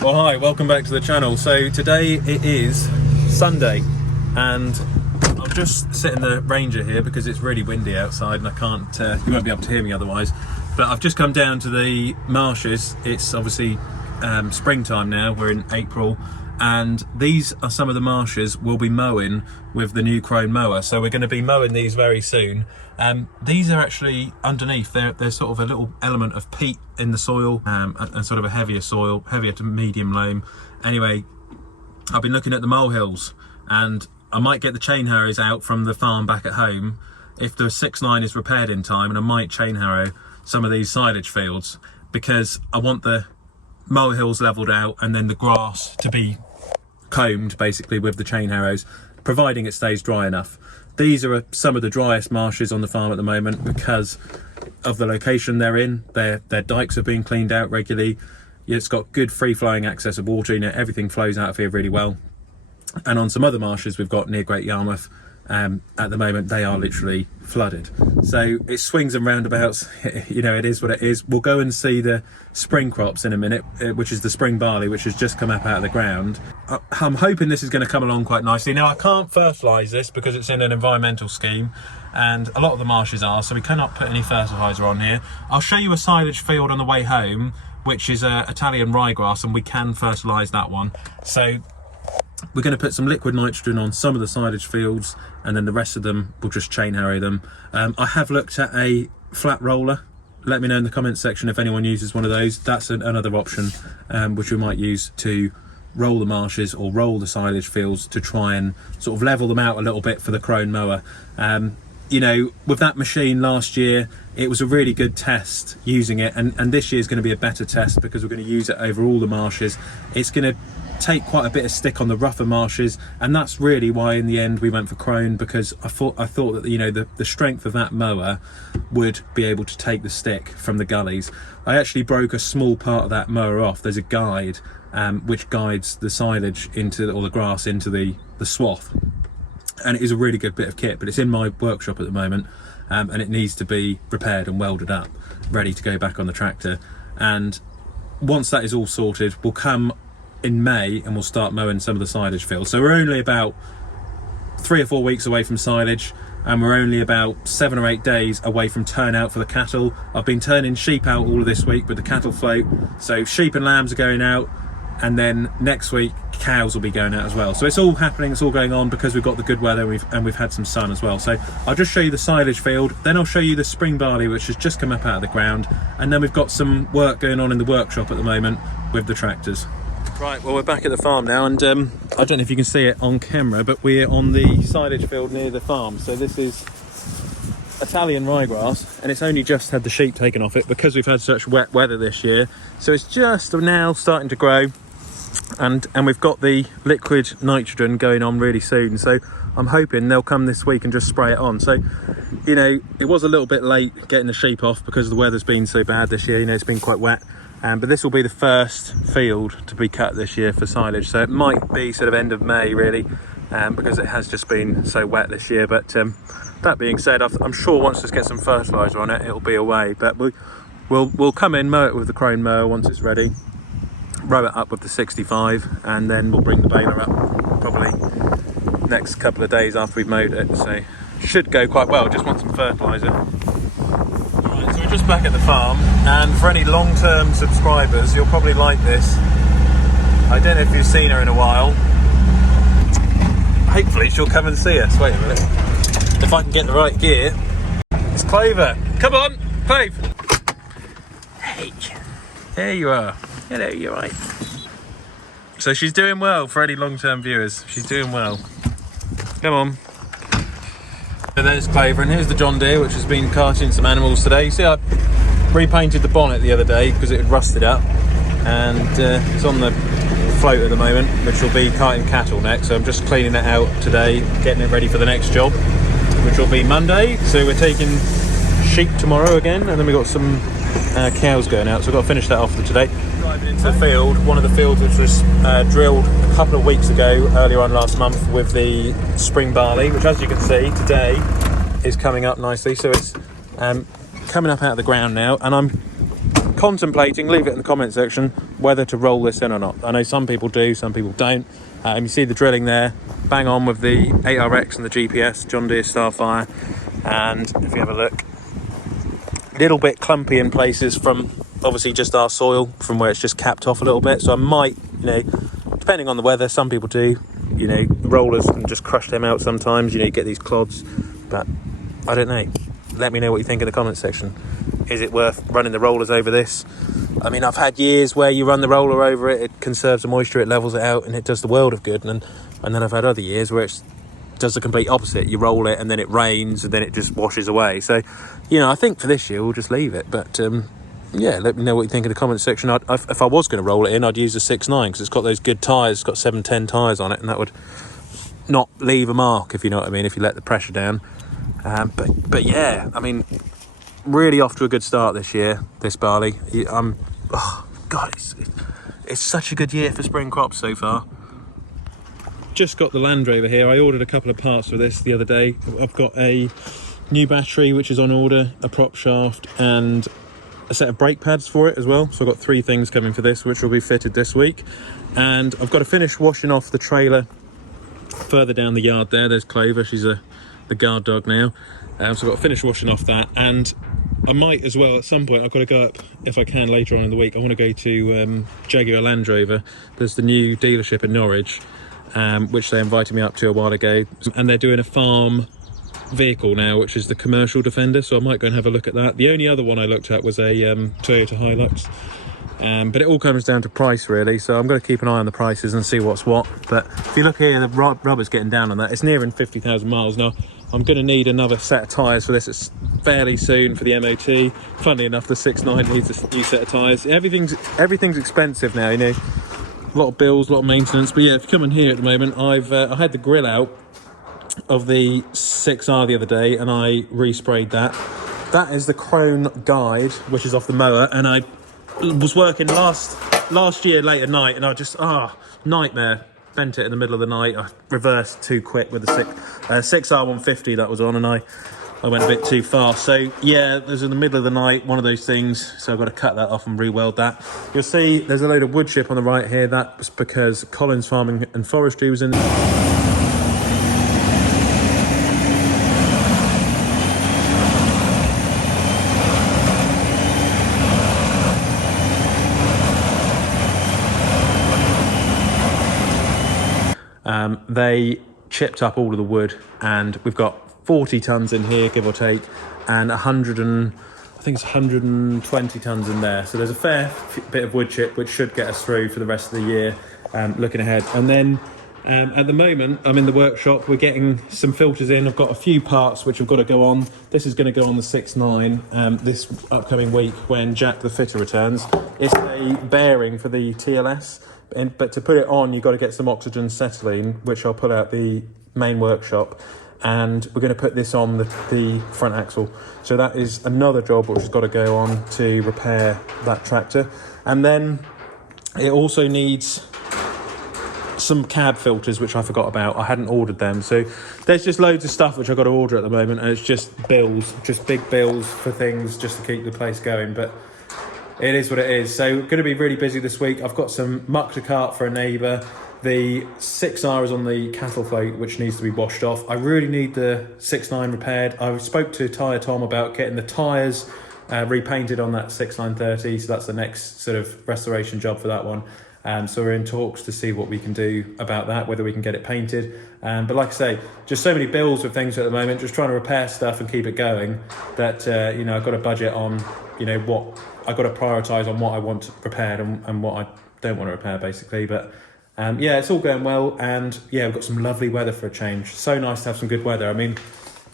Well, hi, welcome back to the channel. So today it is Sunday and I'm just sitting the Ranger here because it's really windy outside and I can't, you won't be able to hear me otherwise. But I've just come down to the marshes. It's obviously springtime now, we're in April, and these are some of the marshes we'll be mowing with the new Crone mower. So we're going to be mowing these very soon. These are actually underneath, there's sort of a little element of peat in the soil, and sort of a heavier soil, heavier to medium loam. Anyway, I've been looking at the molehills and I might get the chain harrows out from the farm back at home if the 6.9 is repaired in time, and I might chain harrow some of these silage fields because I want the molehills levelled out and then the grass to be combed basically with the chain harrows, providing it stays dry enough. These are some of the driest marshes on the farm at the moment because of the location they're in. Their dikes are being cleaned out regularly. It's got good free flowing access of water, you know, everything flows out of here really well. And on some other marshes we've got near Great Yarmouth, at the moment they are literally flooded. So it swings and roundabouts, you know, it is what it is. We'll go and see the spring crops in a minute, which is the spring barley, which has just come up out of the ground. I'm hoping this is going to come along quite nicely. Now I can't fertilise this because it's in an environmental scheme and a lot of the marshes are, so we cannot put any fertiliser on here. I'll show you a silage field on the way home, which is Italian ryegrass, and we can fertilise that one. So we're going to put some liquid nitrogen on some of the silage fields and then the rest of them we'll just chain harrow them. I have looked at a flat roller. Let me know in the comments section if anyone uses one of those. That's another option which we might use to roll the marshes or roll the silage fields to try and sort of level them out a little bit for the Crone mower. You know, with that machine last year it was a really good test using it, and this year is going to be a better test because we're going to use it over all the marshes. It's going to take quite a bit of stick on the rougher marshes, and that's really why in the end we went for Crone, because I thought that, you know, the strength of that mower would be able to take the stick from the gullies. I actually broke a small part of that mower off. There's a guide which guides the silage into, or the grass into the swath, and it is a really good bit of kit, but it's in my workshop at the moment, and it needs to be repaired and welded up ready to go back on the tractor. And once that is all sorted, we'll come in May and we'll start mowing some of the silage fields. So we're only about 3 or 4 weeks away from silage, and we're only about 7 or 8 days away from turnout for the cattle. I've been turning sheep out all of this week with the cattle float, so sheep and lambs are going out, and then next week cows will be going out as well. So it's all happening, it's all going on because we've got the good weather and we've had some sun as well. So I'll just show you the silage field, then I'll show you the spring barley which has just come up out of the ground, and then we've got some work going on in the workshop at the moment with the tractors. Right, well we're back at the farm now, and I don't know if you can see it on camera, but we're on the silage field near the farm. So this is Italian ryegrass, and it's only just had the sheep taken off it because we've had such wet weather this year. So it's just now starting to grow, and we've got the liquid nitrogen going on really soon. So I'm hoping they'll come this week and just spray it on. So, you know, it was a little bit late getting the sheep off because the weather's been so bad this year. You know, it's been quite wet. But this will be the first field to be cut this year for silage, so it might be sort of end of May really, because it has just been so wet this year. But that being said, I'm sure once we get some fertiliser on it, it'll be away. But we'll come in, mow it with the Crone mower once it's ready, row it up with the 65, and then we'll bring the baler up probably next couple of days after we've mowed it. So should go quite well. Just want some fertiliser. So we're just back at the farm, and for any long-term subscribers you'll probably like this. I don't know if you've seen her in a while. Hopefully she'll come and see us. Wait a minute, if I can get the right gear. It's Clover. Come on, Clove. Hey, there you are. Hello, you're right. So she's doing well for any long-term viewers. She's doing well. Come on. So there's Clover, and here's the John Deere, which has been carting some animals today. You see, I repainted the bonnet the other day because it had rusted up, and it's on the float at the moment, which will be carting cattle next. So I'm just cleaning it out today, getting it ready for the next job, which will be Monday. So we're taking sheep tomorrow again, and then we've got some cows going out, so I've got to finish that off for today. Driving into the field, one of the fields which was drilled a couple of weeks ago, earlier on last month, with the spring barley, which as you can see today is coming up nicely. So it's coming up out of the ground now, and I'm contemplating, leave it in the comment section, whether to roll this in or not. I know some people do, some people don't. You see the drilling there, bang on with the 8RX and the GPS, John Deere Starfire. And if you have a look, little bit clumpy in places from obviously just our soil, from where it's just capped off a little bit. So I might, you know, depending on the weather, some people do, you know, rollers can just crush them out sometimes, you know, you get these clods. But I don't know. Let me know what you think in the comment section. Is it worth running the rollers over this? I mean, I've had years where you run the roller over it, it conserves the moisture, it levels it out, and it does the world of good. And then I've had other years where it does the complete opposite. You roll it and then it rains and then it just washes away. So, you know, I think for this year we'll just leave it. But yeah, let me know what you think in the comment section. If I was going to roll it in, I'd use a 6.9 because it's got those good tyres. It's got 710 tyres on it, and that would not leave a mark, if you know what I mean, if you let the pressure down. But yeah, I mean, really off to a good start this year, this barley. Oh God, it's such a good year for spring crops so far. Just got the Land Rover here. I ordered a couple of parts for this the other day. I've got a new battery which is on order, a prop shaft, and a set of brake pads for it as well. So I've got 3 things coming for this, which will be fitted this week. And I've got to finish washing off the trailer further down the yard there. There's Clover, she's the guard dog now. So I've got to finish washing off that. And I might as well, at some point, I've got to go up, if I can, later on in the week. I want to go to Jaguar Land Rover. There's the new dealership in Norwich, which they invited me up to a while ago. And they're doing a farm vehicle now, which is the commercial Defender, so I might go and have a look at that. The only other one I looked at was a Toyota Hilux, but it all comes down to price really, so I'm going to keep an eye on the prices and see what's what. But if you look here, the rubber's getting down on that. It's nearing 50,000 miles now. I'm going to need another set of tyres for this. It's fairly soon for the MOT. Funnily enough, the 6.9 needs a new set of tyres. Everything's expensive now, you know, a lot of bills, a lot of maintenance. But yeah, if you come in here at the moment, I had the grill out of the 6R the other day and I resprayed that. That is the Crone Guide, which is off the mower, and I was working last year late at night and I just nightmare, bent it in the middle of the night. I reversed too quick with the 6R 150 that was on, and I went a bit too fast. So yeah, it was in the middle of the night, one of those things, so I've got to cut that off and re-weld that. You'll see there's a load of wood chip on the right here. That was because Collins Farming and Forestry was in. They chipped up all of the wood, and we've got 40 tons in here, give or take, and 120 tons in there. So there's a fair bit of wood chip, which should get us through for the rest of the year, looking ahead. And then at the moment, I'm in the workshop. We're getting some filters in. I've got a few parts which have got to go on. This is going to go on the 6.9 this upcoming week when Jack the fitter returns. It's a bearing for the TLS. But to put it on, you've got to get some oxygen acetylene, which I'll put out the main workshop, and we're going to put this on the front axle. So that is another job which has got to go on to repair that tractor. And then it also needs some cab filters, which I forgot about. I hadn't ordered them. So there's just loads of stuff which I've got to order at the moment, and it's just bills, just big bills for things just to keep the place going. But it is what it is. So going to be really busy this week. I've got some muck to cart for a neighbour. The 6R is on the cattle float, which needs to be washed off. I really need the 6.9 repaired. I spoke to Tyre Tom about getting the tyres repainted on that 6.930. So that's the next sort of restoration job for that one. So we're in talks to see what we can do about that, whether we can get it painted. But like I say, just so many bills with things at the moment, just trying to repair stuff and keep it going, that, you know, I've got a budget on, you know, what I've got to prioritise on what I want repaired and what I don't want to repair, basically. But yeah, it's all going well, and yeah, we've got some lovely weather for a change. So nice to have some good weather. I mean,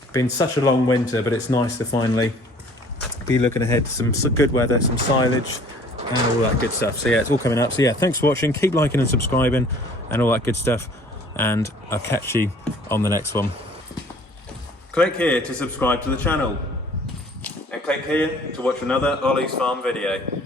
it's been such a long winter, but it's nice to finally be looking ahead to some good weather, some silage, and all that good stuff. So yeah, it's all coming up. So yeah, thanks for watching. Keep liking and subscribing and all that good stuff, and I'll catch you on the next one. Click here to subscribe to the channel, and click here to watch another Olly's Farm video.